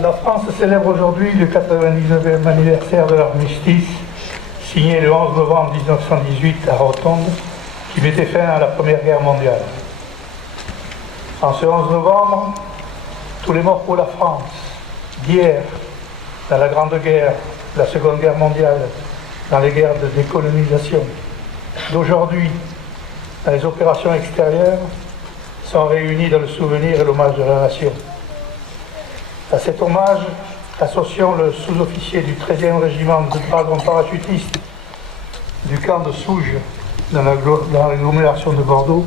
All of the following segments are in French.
La France célèbre aujourd'hui le 99e anniversaire de l'armistice, signé le 11 novembre 1918 à Rotonde, qui mettait fin à la Première Guerre mondiale. En ce 11 novembre, tous les morts pour la France, d'hier, dans la Grande Guerre, la Seconde Guerre mondiale, dans les guerres de décolonisation, d'aujourd'hui, dans les opérations extérieures, sont réunis dans le souvenir et l'hommage de la nation. À cet hommage, associons le sous-officier du 13e régiment de dragons parachutistes du camp de Souges, dans l'agglomération de Bordeaux,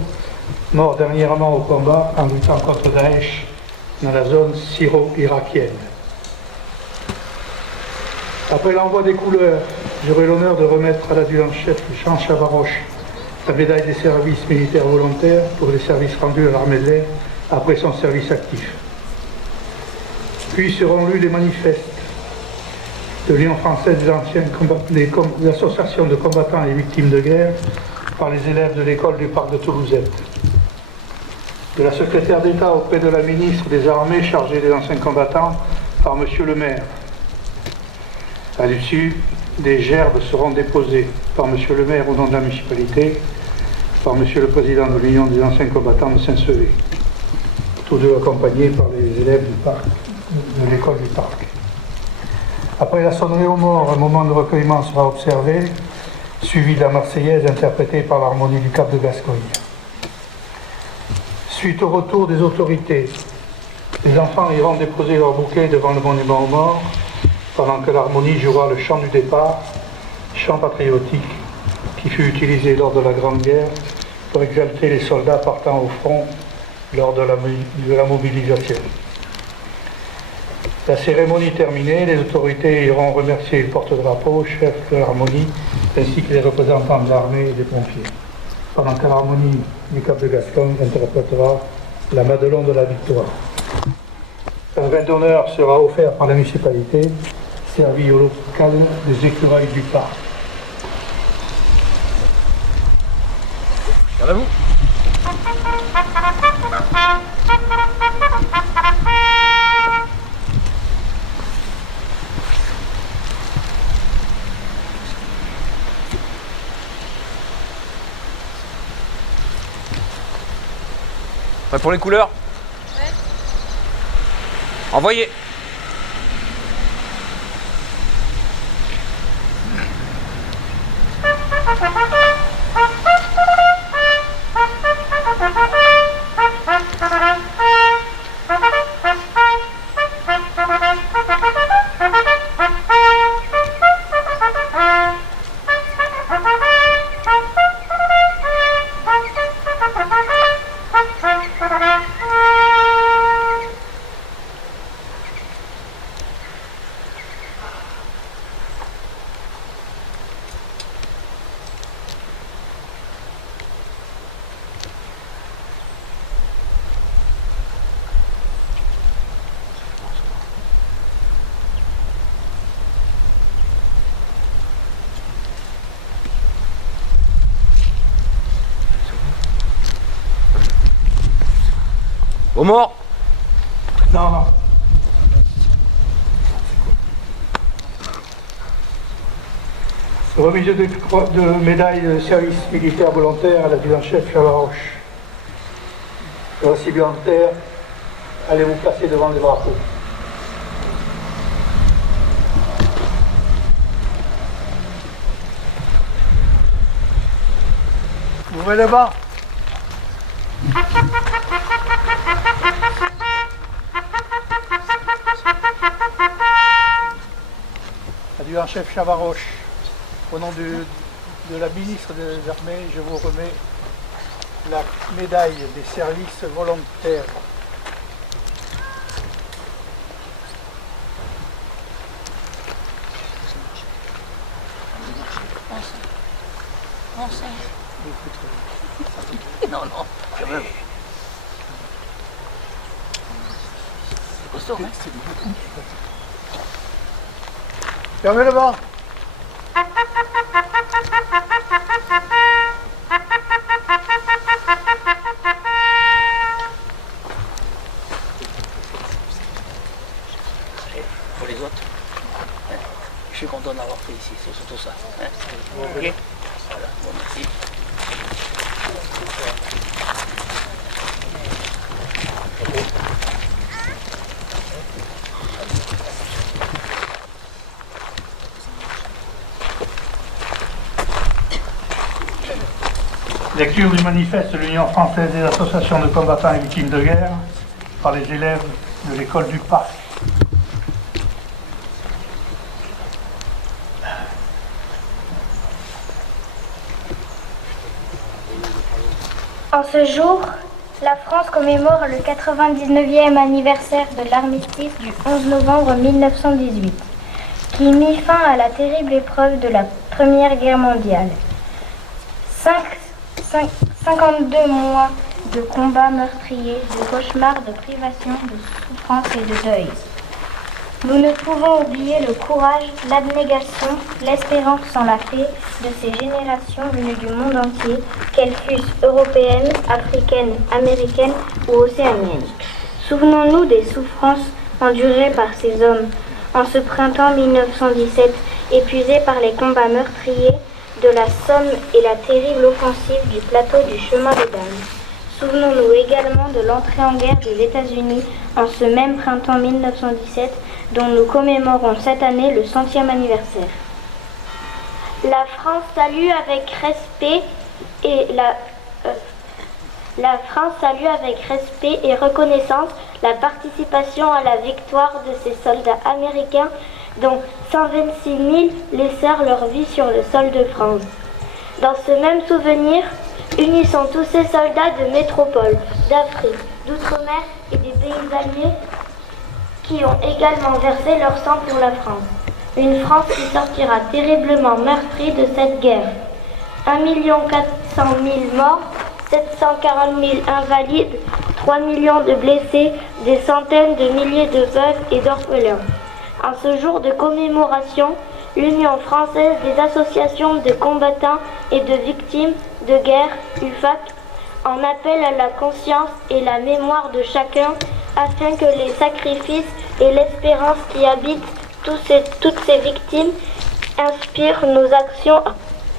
mort dernièrement au combat en luttant contre Daesh dans la zone syro-irakienne. Après l'envoi des couleurs, j'aurai l'honneur de remettre à l'adjudant-chef Jean Chavaroche la médaille des services militaires volontaires pour les services rendus à l'armée de l'air après son service actif. Puis seront lus les manifestes de l'Union française des anciens des associations de combattants et victimes de guerre par les élèves de l'école du parc de Toulousette. De la secrétaire d'État auprès de la ministre des Armées chargée des anciens combattants par M. le maire. Là-dessus, des gerbes seront déposées par M. le maire au nom de la municipalité, par M. le président de l'Union des anciens combattants de Saint-Sevé, tous deux accompagnés par les élèves du parc, de l'école du parc. Après la sonnerie aux morts, un moment de recueillement sera observé, suivi de la Marseillaise interprétée par l'harmonie du Cap de Gascogne. Suite au retour des autorités, les enfants iront déposer leur bouquet devant le monument aux morts, pendant que l'harmonie jouera le chant du départ, chant patriotique qui fut utilisé lors de la Grande Guerre pour exalter les soldats partant au front lors de la mobilisation. La cérémonie terminée, les autorités iront remercier le porte-drapeau, chef de l'harmonie, ainsi que les représentants de l'armée et des pompiers, pendant que l'harmonie du Cap de Gascogne interprétera la Madelon de la Victoire. Un vin d'honneur sera offert par la municipalité, servi au local des écureuils du parc. Regarde à vous. Prêt pour les couleurs? Ouais. Envoyez. Au mort. Non, non. Remise de médaille de service militaire volontaire à l'adjudant-chef Chavaroche. Voici bien en terre. Allez vous placer devant le drapeau. Ouvrez le banc. Adjudant-chef Chavaroche, au nom de la ministre des Armées, je vous remets la médaille des services volontaires. Non, non, quand même. C'est costaud, hein? Fermez le banc. Pour les autres, hein, je suis content d'avoir fait ici, c'est surtout ça. Hein. Ok. Voilà, bon, merci. Lecture du manifeste de l'Union française des associations de combattants et victimes de guerre par les élèves de l'école du Parc. En ce jour, la France commémore le 99e anniversaire de l'armistice du 11 novembre 1918, qui mit fin à la terrible épreuve de la Première Guerre mondiale. 52 mois de combats meurtriers, de cauchemars, de privations, de souffrances et de deuil. Nous ne pouvons oublier le courage, l'abnégation, l'espérance en la paix de ces générations venues du monde entier, qu'elles fussent européennes, africaines, américaines ou océaniennes. Souvenons-nous des souffrances endurées par ces hommes en ce printemps 1917, épuisés par les combats meurtriers de la Somme et la terrible offensive du plateau du chemin des Dames. Souvenons-nous également de l'entrée en guerre des États-Unis en ce même printemps 1917, dont nous commémorons cette année le 100e anniversaire. La France salue avec respect et reconnaissance la participation à la victoire de ces soldats américains dont 126 000 laissèrent leur vie sur le sol de France. Dans ce même souvenir, unissons tous ces soldats de métropole, d'Afrique, d'outre-mer et des pays alliés qui ont également versé leur sang pour la France. Une France qui sortira terriblement meurtrie de cette guerre. 1 400 000 morts, 740 000 invalides, 3 millions de blessés, des centaines de milliers de veuves et d'orphelins. En ce jour de commémoration, l'Union française des associations de combattants et de victimes de guerre, UFAC, en appelle à la conscience et la mémoire de chacun afin que les sacrifices et l'espérance qui habitent toutes ces victimes inspirent nos actions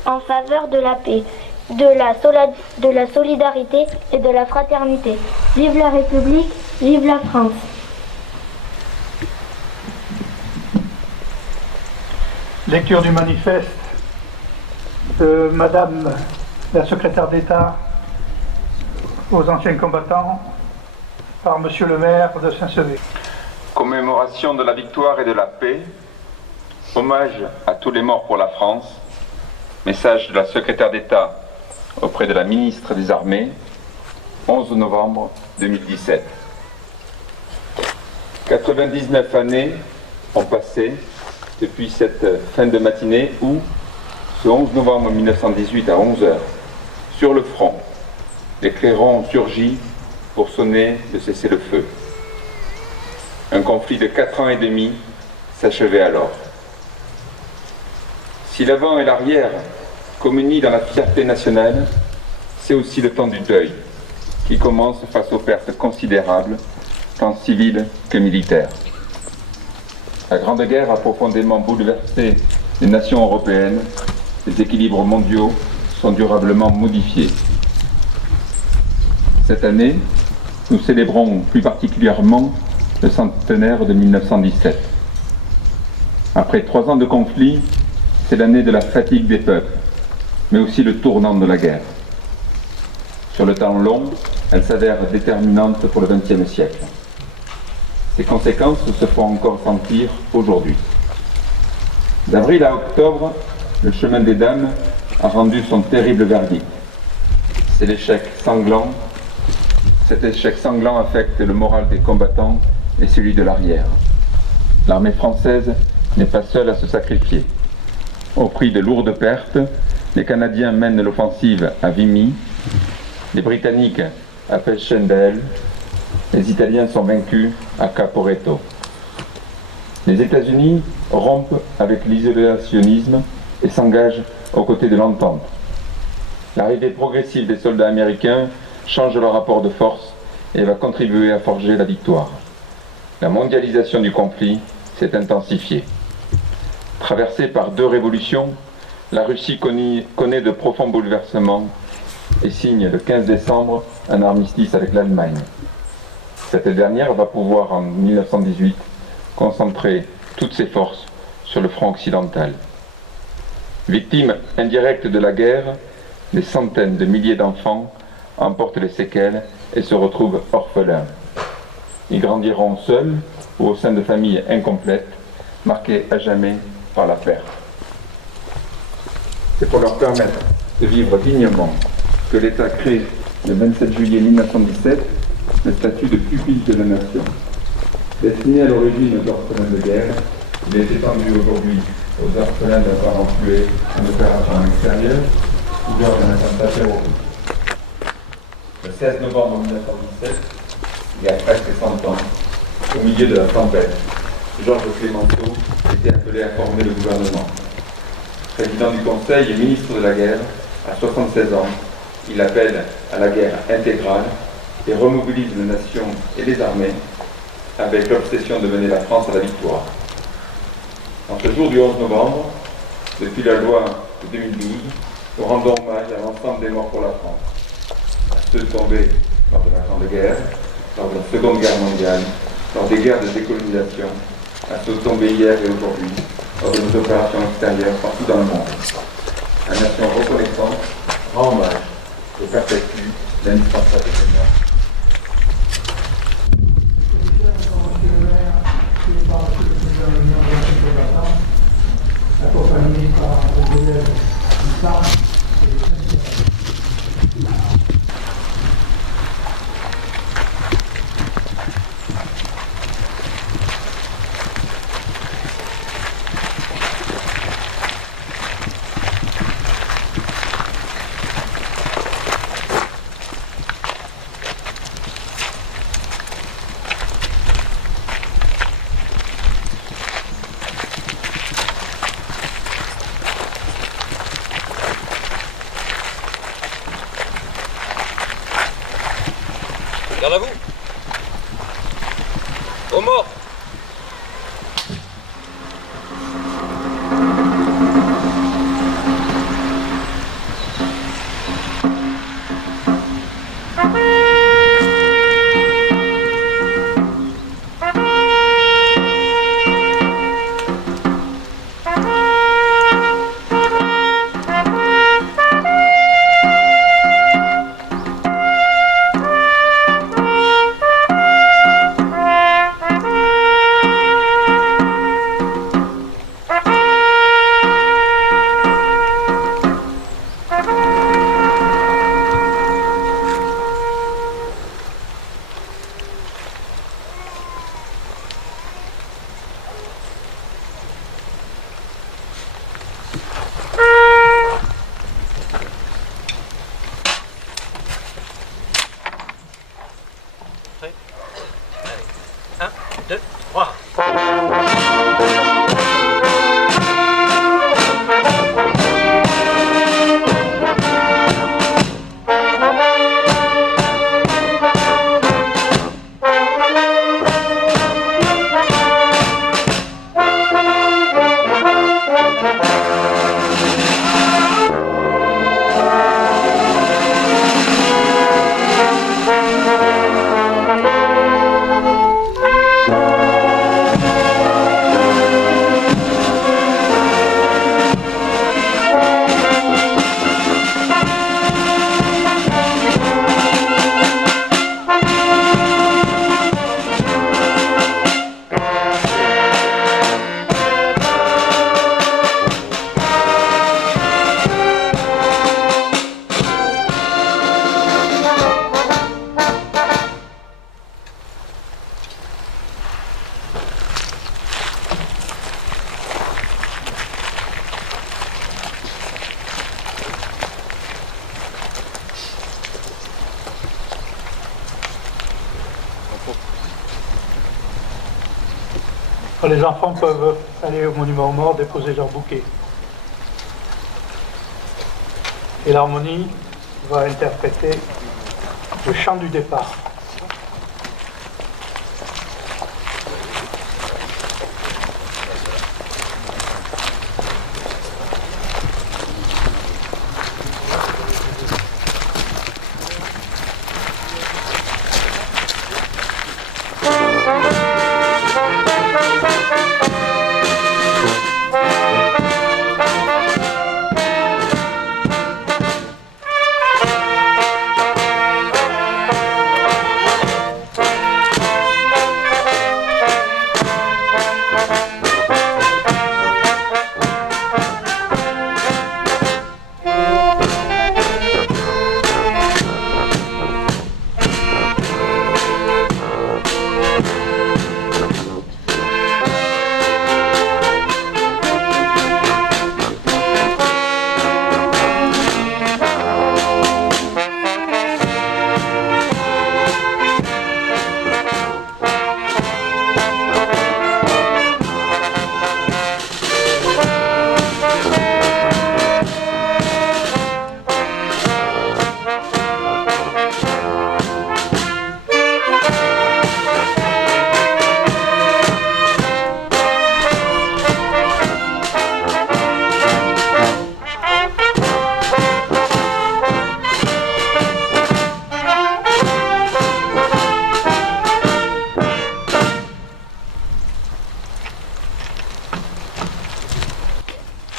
en faveur de la paix, de la solidarité et de la fraternité. Vive la République, vive la France. Lecture du manifeste de Madame la secrétaire d'État aux anciens combattants par Monsieur le maire de Saint-Sevé. Commémoration de la victoire et de la paix, hommage à tous les morts pour la France, message de la secrétaire d'État auprès de la ministre des Armées, 11 novembre 2017. 99 années ont passé depuis cette fin de matinée où, ce 11 novembre 1918 à 11h, sur le front, les clairons ont surgi pour sonner le cessez-le-feu. Un conflit de 4 ans et demi s'achevait alors. Si l'avant et l'arrière communient dans la fierté nationale, c'est aussi le temps du deuil qui commence face aux pertes considérables, tant civiles que militaires. La Grande Guerre a profondément bouleversé les nations européennes les équilibres mondiaux sont durablement modifiés. Cette année, nous célébrons plus particulièrement le centenaire de 1917. Après 3 ans de conflit, c'est l'année de la fatigue des peuples, mais aussi le tournant de la guerre. Sur le temps long, elle s'avère déterminante pour le XXe siècle. Ses conséquences se font encore sentir aujourd'hui. D'avril à octobre, le chemin des dames a rendu son terrible verdict. Cet échec sanglant affecte le moral des combattants et celui de l'arrière. L'armée française n'est pas seule à se sacrifier. Au prix de lourdes pertes, les Canadiens mènent l'offensive à Vimy, les Britanniques à Passchendaele, les Italiens sont vaincus à Caporetto. Les États-Unis rompent avec l'isolationnisme et s'engagent aux côtés de l'entente. L'arrivée progressive des soldats américains change leur rapport de force et va contribuer à forger la victoire. La mondialisation du conflit s'est intensifiée. Traversée par 2 révolutions, la Russie connaît de profonds bouleversements et signe le 15 décembre un armistice avec l'Allemagne. Cette dernière va pouvoir, en 1918, concentrer toutes ses forces sur le front occidental. Victimes indirectes de la guerre, des centaines de milliers d'enfants en portent les séquelles et se retrouvent orphelins. Ils grandiront seuls ou au sein de familles incomplètes, marquées à jamais par la perte. C'est pour leur permettre de vivre dignement que l'État crée le 27 juillet 1917 le statut de pupille de la nation. Destiné à l'origine aux orphelins de guerre, il est étendu aujourd'hui aux orphelins d'un parent tué en opération extérieure ou lors d'un attentat terroriste. Le 16 novembre 1917, il y a presque 100 ans, au milieu de la tempête, Georges Clemenceau était appelé à former le gouvernement. Président du Conseil et ministre de la guerre, à 76 ans, il appelle à la guerre intégrale et remobilise les nations et les armées avec l'obsession de mener la France à la victoire. En ce jour du 11 novembre, depuis la loi de 2012, nous rendons hommage à l'ensemble des morts pour la France, à ceux tombés lors de la Grande Guerre, lors de la Seconde Guerre mondiale, lors des guerres de décolonisation, à ceux tombés hier et aujourd'hui, lors de nos opérations extérieures partout dans le monde. La nation reconnaissante rend hommage et perpétue l'indispensable mémoire. Accompagné par le élève du parc et des Garde à vous. Aux morts. Prêt ? Allez. 1, 2, 3. Les enfants peuvent aller au monument aux morts déposer leur bouquet. Et l'harmonie va interpréter le chant du départ.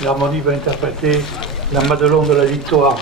L'harmonie va interpréter la Madelon de la Victoire.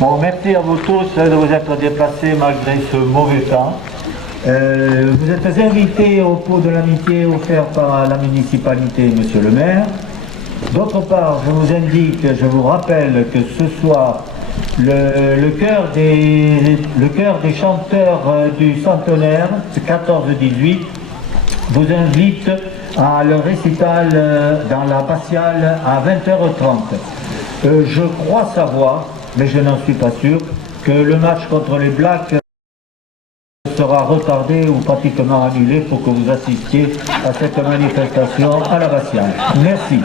Bon, merci à vous tous de vous être déplacés malgré ce mauvais temps. Vous êtes invités au pot de l'amitié offert par la municipalité, monsieur le maire. D'autre part, je vous indique, je vous rappelle que ce soir, le chœur des chanteurs du centenaire, 14-18, vous invite à le récital dans l'abbatiale à 20h30. Je crois savoir, mais je n'en suis pas sûr, que le match contre les Blacks sera retardé ou pratiquement annulé pour que vous assistiez à cette manifestation à l'abbatiale. Merci.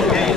Okay.